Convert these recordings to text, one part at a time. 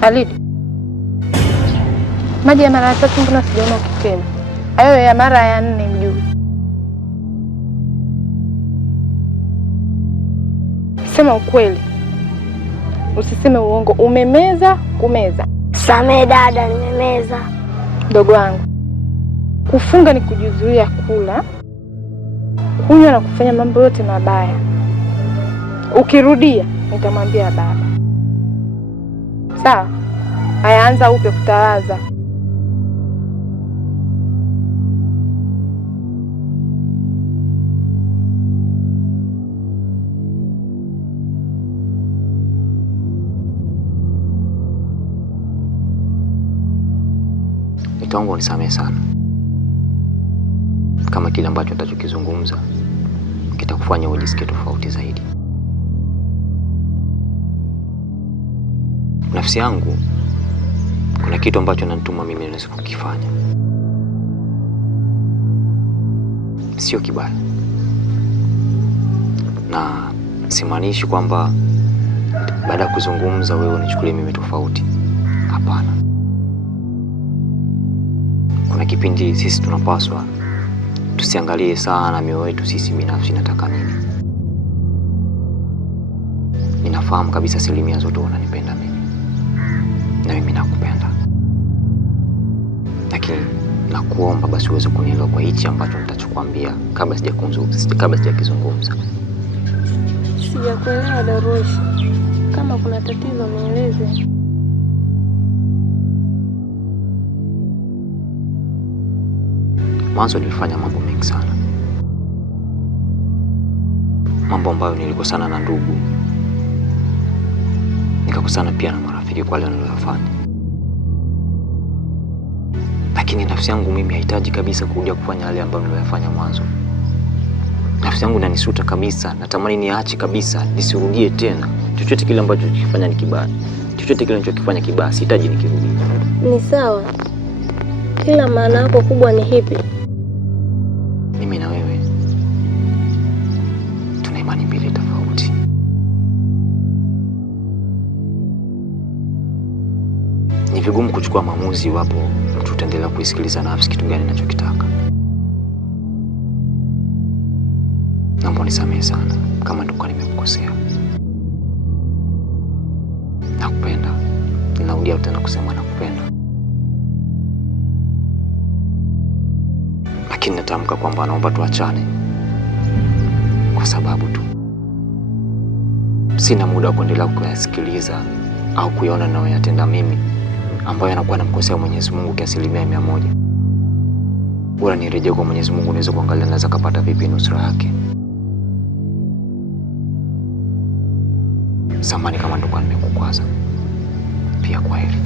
Khalid, maji ya mara ya 3 mbona sijaona ukitema? Hayo ya mara ya 4 mjui. Sema ukweli, usiseme uongo. Umemeza kumeza? Samee dada, nimemeza. Mdogo wangu, kufunga ni kujizuia kula, kunywa na kufanya mambo yote mabaya. Ukirudia nitamwambia baba. Sawa? Ayaanza upe kutawaza. Nitaomba unisamehe sana kama kile ambacho nitachokizungumza kitakufanya ujisikie tofauti zaidi. Nafsi yangu kuna kitu ambacho nanituma mimi naweza kukifanya. Sio kibaya. Na simaanishi kwamba baada ya kuzungumza wewe unichukulie mimi tofauti. Hapana. Kuna kipindi sisi tunapaswa tusiangalie sana mioyo yetu sisi binafsi nataka nini. Ninafahamu kabisa 100% zote unanipenda mimi. Na mimi nakupenda. Lakini nakuomba basi uweze kunielewa kwa hichi ambacho nitachokuambia kabla sijakizungumza. Sijakuelewa Darush. Kama kuna tatizo nieleze. Mwanzo nilifanya mambo mengi sana. Mambo ambayo nilikosana na ndugu. Nikakosana pia na marafiki kwa wale niliyofanya. Lakini nafsi yangu mimi haihitaji kabisa kuja kufanya yale ambayo niliyofanya mwanzo. Nafsi yangu inanisuta kabisa, natamani niache kabisa, nisirudie tena. Chochote kile ambacho nikifanya ni kibaya. Chochote kile nilichokifanya kibaya, sihitaji nikirudie. Ni sawa. Kila maana yako kubwa ni hipi? Mimi na wewe tuna imani mbili tofauti. Ni vigumu kuchukua maamuzi iwapo mtu utaendelea kuisikiliza nafsi kitu gani ninachokitaka. Naomba unisamehe sana kama ndio nimekukosea. Nakupenda. Ninarudia tena kusema nakupenda. Lakini natamka kwamba naomba tuachane. Kwa sababu tu sina muda wa kuendelea kuyasikiliza au kuyaona ninayoyatenda mimi ambayo yanakuwa namkosea Mwenyezi Mungu kwa 100%. Bora nirejee kwa Mwenyezi Mungu niweze kuangalia naweza kupata vipi nusura yake. Samahani kama ndio nimekukwaza. Pia kwaheri.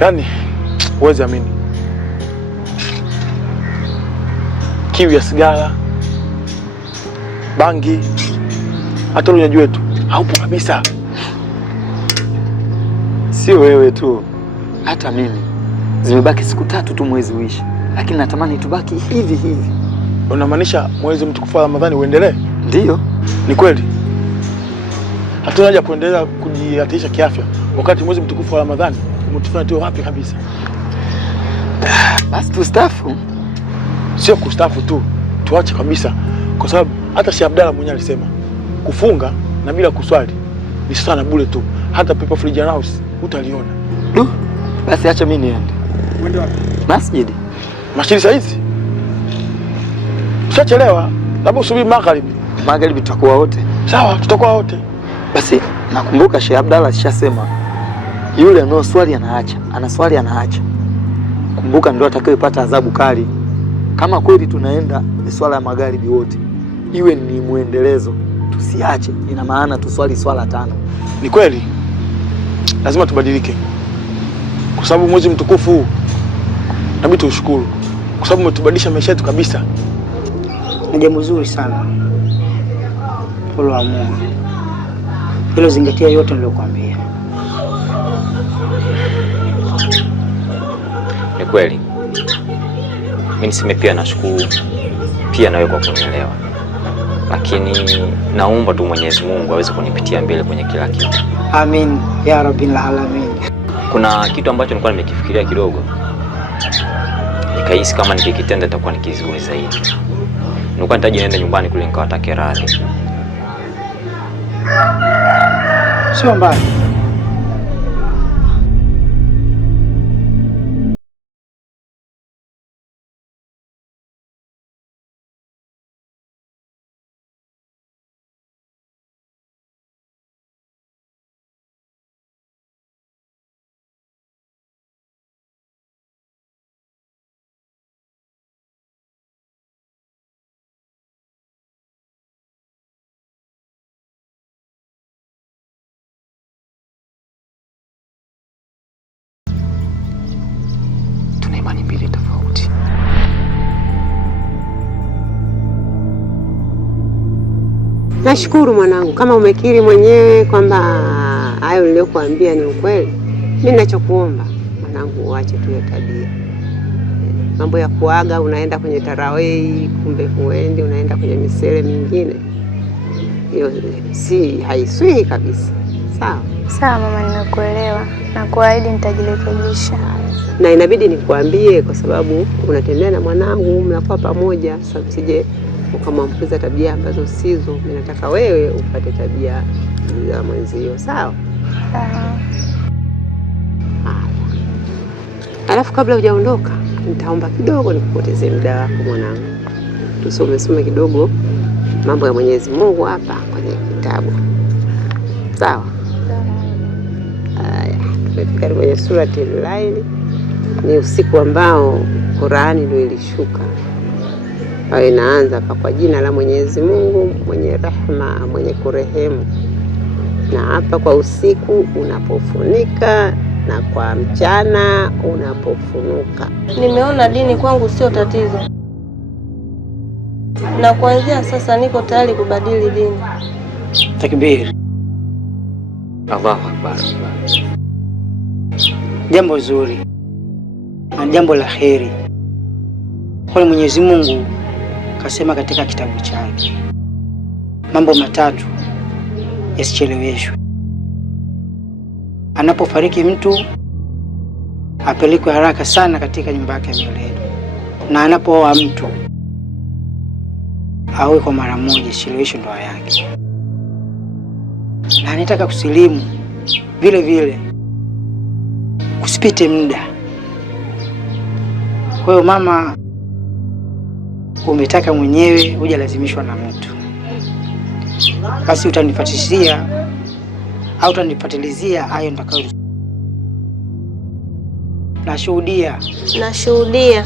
Yaani huwezi amini, kiu ya sigara, bangi, hata unywaji wetu haupo kabisa. Sio wewe tu, hata mimi. Zimebaki siku 3 tu mwezi uishi, lakini natamani tubaki hivi hivi. Unamaanisha mwezi mtukufu wa Ramadhani uendelee? Ndiyo. Ni kweli. Hatuna haja kuendelea kujihatarisha kiafya wakati mwezi mtukufu wa Ramadhani umetufanya tuwe wapi kabisa. Basi tustafu. Sio kustafu tu, tuache kabisa, kwa sababu hata Sheikh Abdalla mwenyewe alisema kufunga na bila kuswali ni sana bure tu, hata pepo free house utaliona. Basi acha mimi niende. Uende wapi? Masjid. Masjid saa hizi? Tushachelewa, labda usubiri magharibi. Magharibi tutakuwa wote. Sawa, tutakuwa wote. Basi nakumbuka Sheikh Abdalla alishasema yule anayoswali anaacha, anaswali anaacha. Kumbuka ndio atakayepata adhabu kali. Kama kweli tunaenda ni swala ya magharibi wote, iwe ni muendelezo, tusiache. Ina maana tuswali swala 5. Ni kweli, lazima tubadilike, kwa sababu mwezi mtukufu huu nabidi tuushukuru, kwa sababu umetubadilisha maisha yetu kabisa. Ni jambo zuri sana wa Mungu. Hilo zingatia yote niliyokuambia. Ni kweli. Mimi niseme pia nashukuru pia nawe kwa kunielewa. Lakini naomba tu Mwenyezi Mungu aweze kunipitia mbele kwenye kila kitu. Amin ya rabbil alamin. Kuna kitu ambacho nilikuwa nimekifikiria kidogo, nikahisi kama nikikitenda itakuwa ni kizuri zaidi. Nilikuwa nitaje niende nyumbani kule nikawatake radhi. Sio mbaya. Imani mbili tofauti. Nashukuru mwanangu, kama umekiri mwenyewe kwamba hayo niliyokuambia ni ukweli. Mimi ninachokuomba mwanangu, uache tu hiyo tabia. Mambo ya kuaga unaenda kwenye tarawih, kumbe huendi, unaenda kwenye misele mingine. Hiyo si haiswi kabisa. Sawa? Sawa mama, nimekuelewa na kuahidi nitajirekebisha. Na inabidi nikuambie kwa sababu unatembea na mwanangu, mnakuwa pamoja, sababu sije ukamwambukiza tabia ambazo sizo. Mimi nataka wewe upate tabia za mwenzio. Sawa? Sawa. Alafu kabla hujaondoka, nitaomba kidogo nikupotezee muda wako mwanangu. Tusome kidogo mambo ya Mwenyezi Mungu hapa kwenye kitabu. Sawa? Haya, tumefika kwenye surati Al-Lail. Ni usiku ambao Qur'ani ndio ilishuka. Pale inaanza kwa jina la Mwenyezi Mungu mwenye rehema, mwenye kurehemu. Na hapa kwa usiku unapofunika na kwa mchana unapofunuka. Nimeona dini kwangu sio tatizo, na kuanzia sasa niko tayari kubadili dini. Takbir. Allahu Akbar. Jambo zuri na jambo la kheri. Kwa Mwenyezi Mungu kasema katika kitabu chake, mambo 3 yasicheleweshwe. Anapofariki mtu apelekwe haraka sana katika nyumba yake ya milele, na anapooa mtu awe kwa mara moja, sicheleweshwe ndoa yake. Na anataka kusilimu vile vile kusipite muda. Kwa hiyo mama, umetaka mwenyewe, hujalazimishwa na mtu. Basi utanifuatilizia au utanifuatilizia hayo nitakayo. Nashuhudia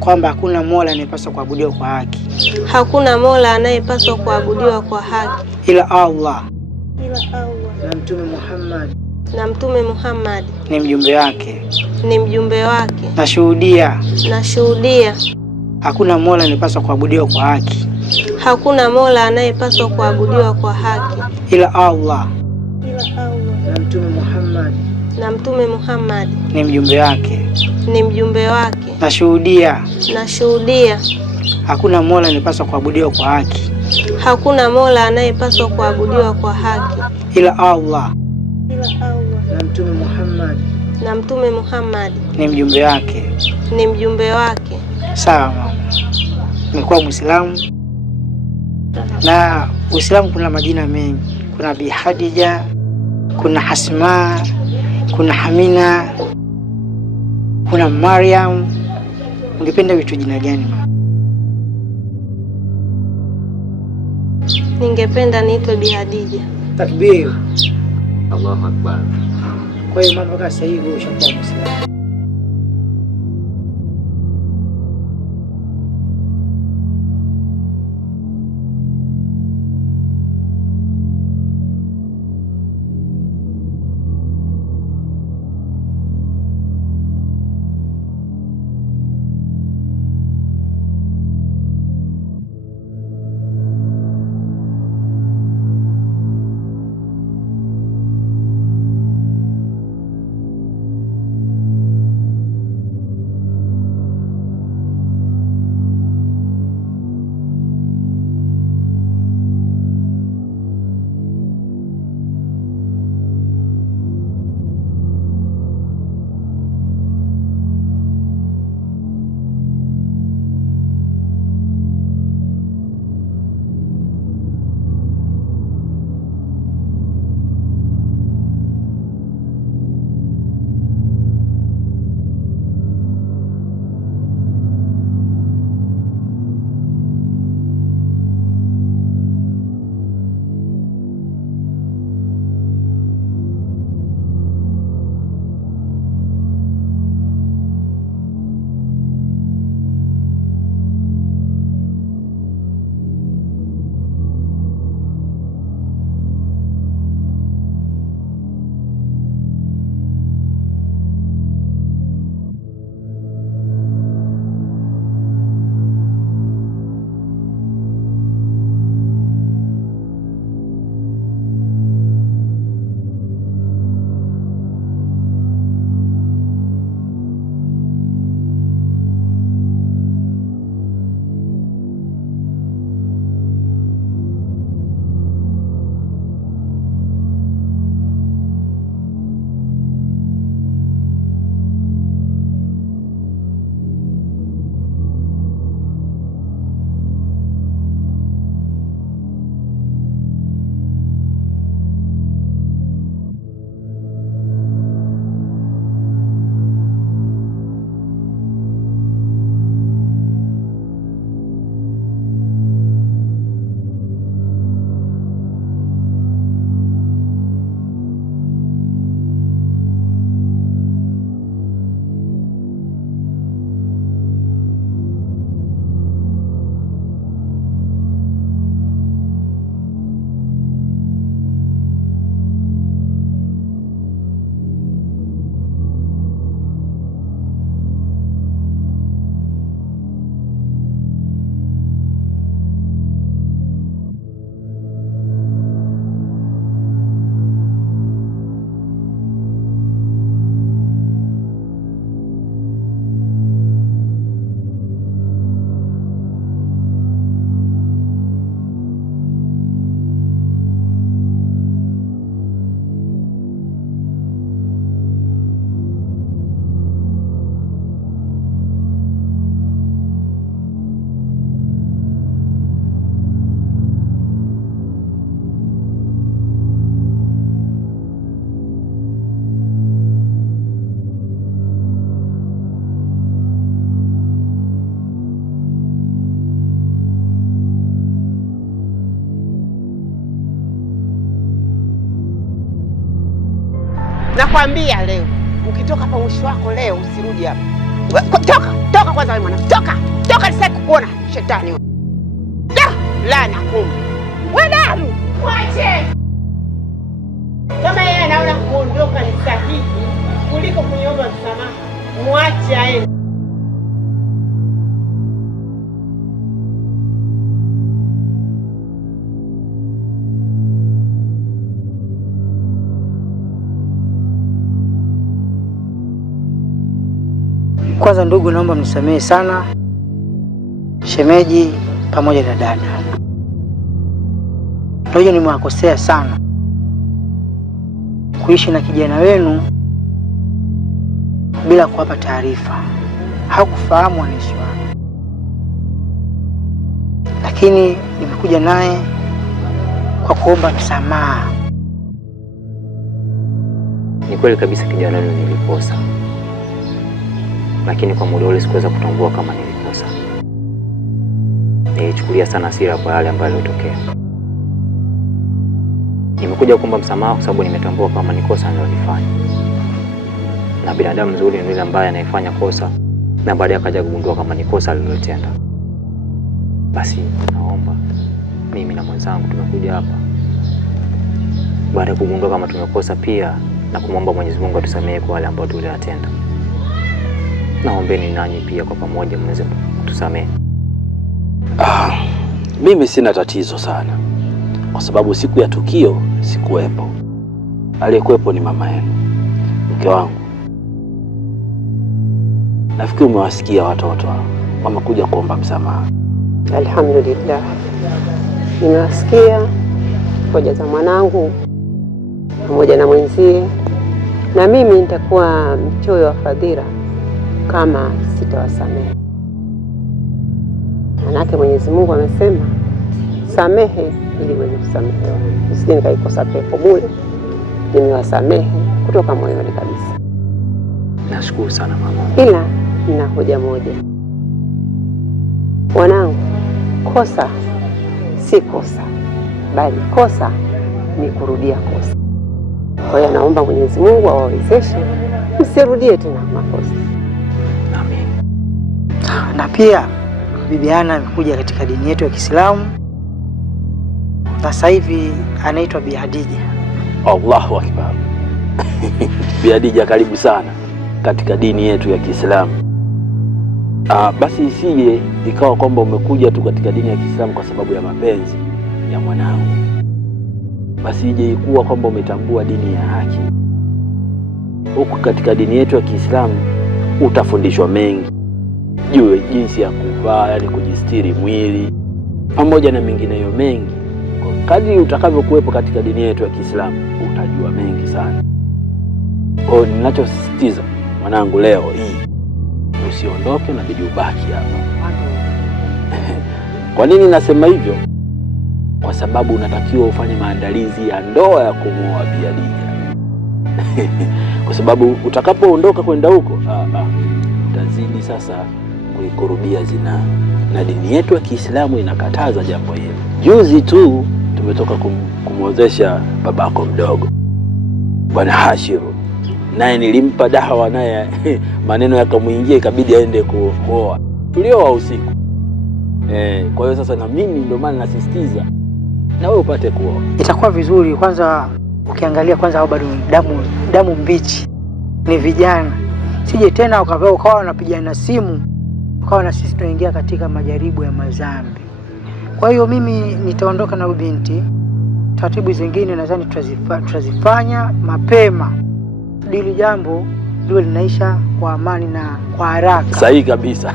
kwamba hakuna Mola anayepaswa kuabudiwa kwa haki. Hakuna Mola anayepaswa kuabudiwa kwa haki Ila Allah. ila Allah. Na Mtume Muhammad na Mtume Muhammad ni mjumbe wake. Nashuhudia hakuna mola anayepaswa kuabudiwa kwa haki ila Allah. Na Mtume Muhammad ni mjumbe wake. Nashuhudia hakuna mola anayepaswa kuabudiwa kwa haki ila Allah. Na Mtume Muhammad ni mjumbe wake. Sawa mama, nimekuwa Muislamu, na Uislamu kuna majina mengi. Kuna Bi Khadija, kuna Hasma, kuna Hamina, kuna Maryam. Ungependa vitu jina gani mama? Ningependa niitwe Bi Khadija. Takbir. Allahu Akbar. Kwa hiyo mama, sasa hivi ushakuwa Muislamu. Nakwambia leo ukitoka pa mwisho wako leo usirudi hapa. Toka kwanza wewe mwana. Toka nisije kukuona shetani wewe. La nakumu. Wewe damu. Mwache. Kama yeye naona kuondoka ni sahihi kuliko kuniomba msamaha. Mwache aende. Kwanza ndugu, naomba mnisamehe sana shemeji pamoja na dada. Ndio nimewakosea sana kuishi na kijana wenu bila kuwapa taarifa. Hakufahamu anaishi wapi, lakini nimekuja naye kwa kuomba msamaha. Ni kweli kabisa kijana wenu nilikosa, lakini kwa muda ule sikuweza kutambua kama nilikosa. Nilichukulia sana hasira kwa yale ambayo yalitokea. Nimekuja kuomba msamaha kwa sababu nimetambua kama ni kosa nililofanya. Na binadamu mzuri ni yule ambaye anayefanya kosa na baadaye akaja kugundua kama ni kosa alilotenda. Basi naomba mimi na mwenzangu tumekuja hapa baada ya kugundua kama tumekosa pia na kumwomba Mwenyezi Mungu atusamehe kwa wale ambao tuliyotenda. Naombeni nanyi pia kwa pamoja mweze kutusamehe. Mimi sina tatizo sana, kwa sababu siku ya tukio sikuwepo. Aliyekuwepo ni mama yenu, mke wangu. Nafikiri umewasikia watoto wamekuja kuomba msamaha. Alhamdulillah, nimewasikia hoja za mwanangu pamoja na mwenzie, na mimi nitakuwa mchoyo wa fadhila kama sitawasamehe. Manake Mwenyezi Mungu amesema samehe ili uweze kusamehewa. Usije nikaikosa pepo bure. Nimewasamehe kutoka moyoni kabisa. Nashukuru sana mama. Ila nina hoja moja. Wanangu, kosa si kosa, bali kosa ni kurudia kosa. Kwa hiyo naomba Mwenyezi Mungu awawezeshe msirudie tena makosa. Amen. Na pia Bibi Ana amekuja katika dini yetu ya Kiislamu na sasa hivi anaitwa Bi Hadija. Allahu Akbar. Bi Hadija, karibu sana katika dini yetu ya Kiislamu. Basi isije ikawa kwamba umekuja tu katika dini ya Kiislamu kwa sababu ya mapenzi ya mwanangu. Basi ije ikuwa kwamba umetambua dini ya haki. Huku katika dini yetu ya Kiislamu utafundishwa mengi juu jinsi ya kuvaa, yani kujistiri mwili, pamoja na mengineyo mengi. Kadri utakavyokuwepo katika dini yetu ya Kiislamu utajua mengi sana. Kwa ninachosisitiza mwanangu, leo hii usiondoke, na bidi ubaki hapa. Kwa nini nasema hivyo? Kwa sababu unatakiwa ufanye maandalizi ya ndoa ya kumwoa Bi Hadija. Kwa sababu utakapoondoka kwenda huko, utazidi sasa kuikurubia zinaa, na dini yetu ya Kiislamu inakataza jambo hilo. Juzi tu tumetoka kumwozesha babako mdogo Bwana Hashiru, naye nilimpa dawa, naye maneno yakamuingia, ikabidi aende kuoa. Tulioa usiku. Kwa hiyo sasa na mimi ndio maana nasisitiza na wewe upate kuoa. Itakuwa vizuri. Kwanza ukiangalia kwanza hao bado damu mbichi, ni vijana. Sije tena ukawa unapigana simu ukawa na sisi tunaingia katika majaribu ya madhambi. Kwa hiyo mimi nitaondoka na binti. Taratibu zingine nadhani tutazifanya mapema. Dili jambo liwe linaisha kwa amani na kwa haraka. Sahihi kabisa.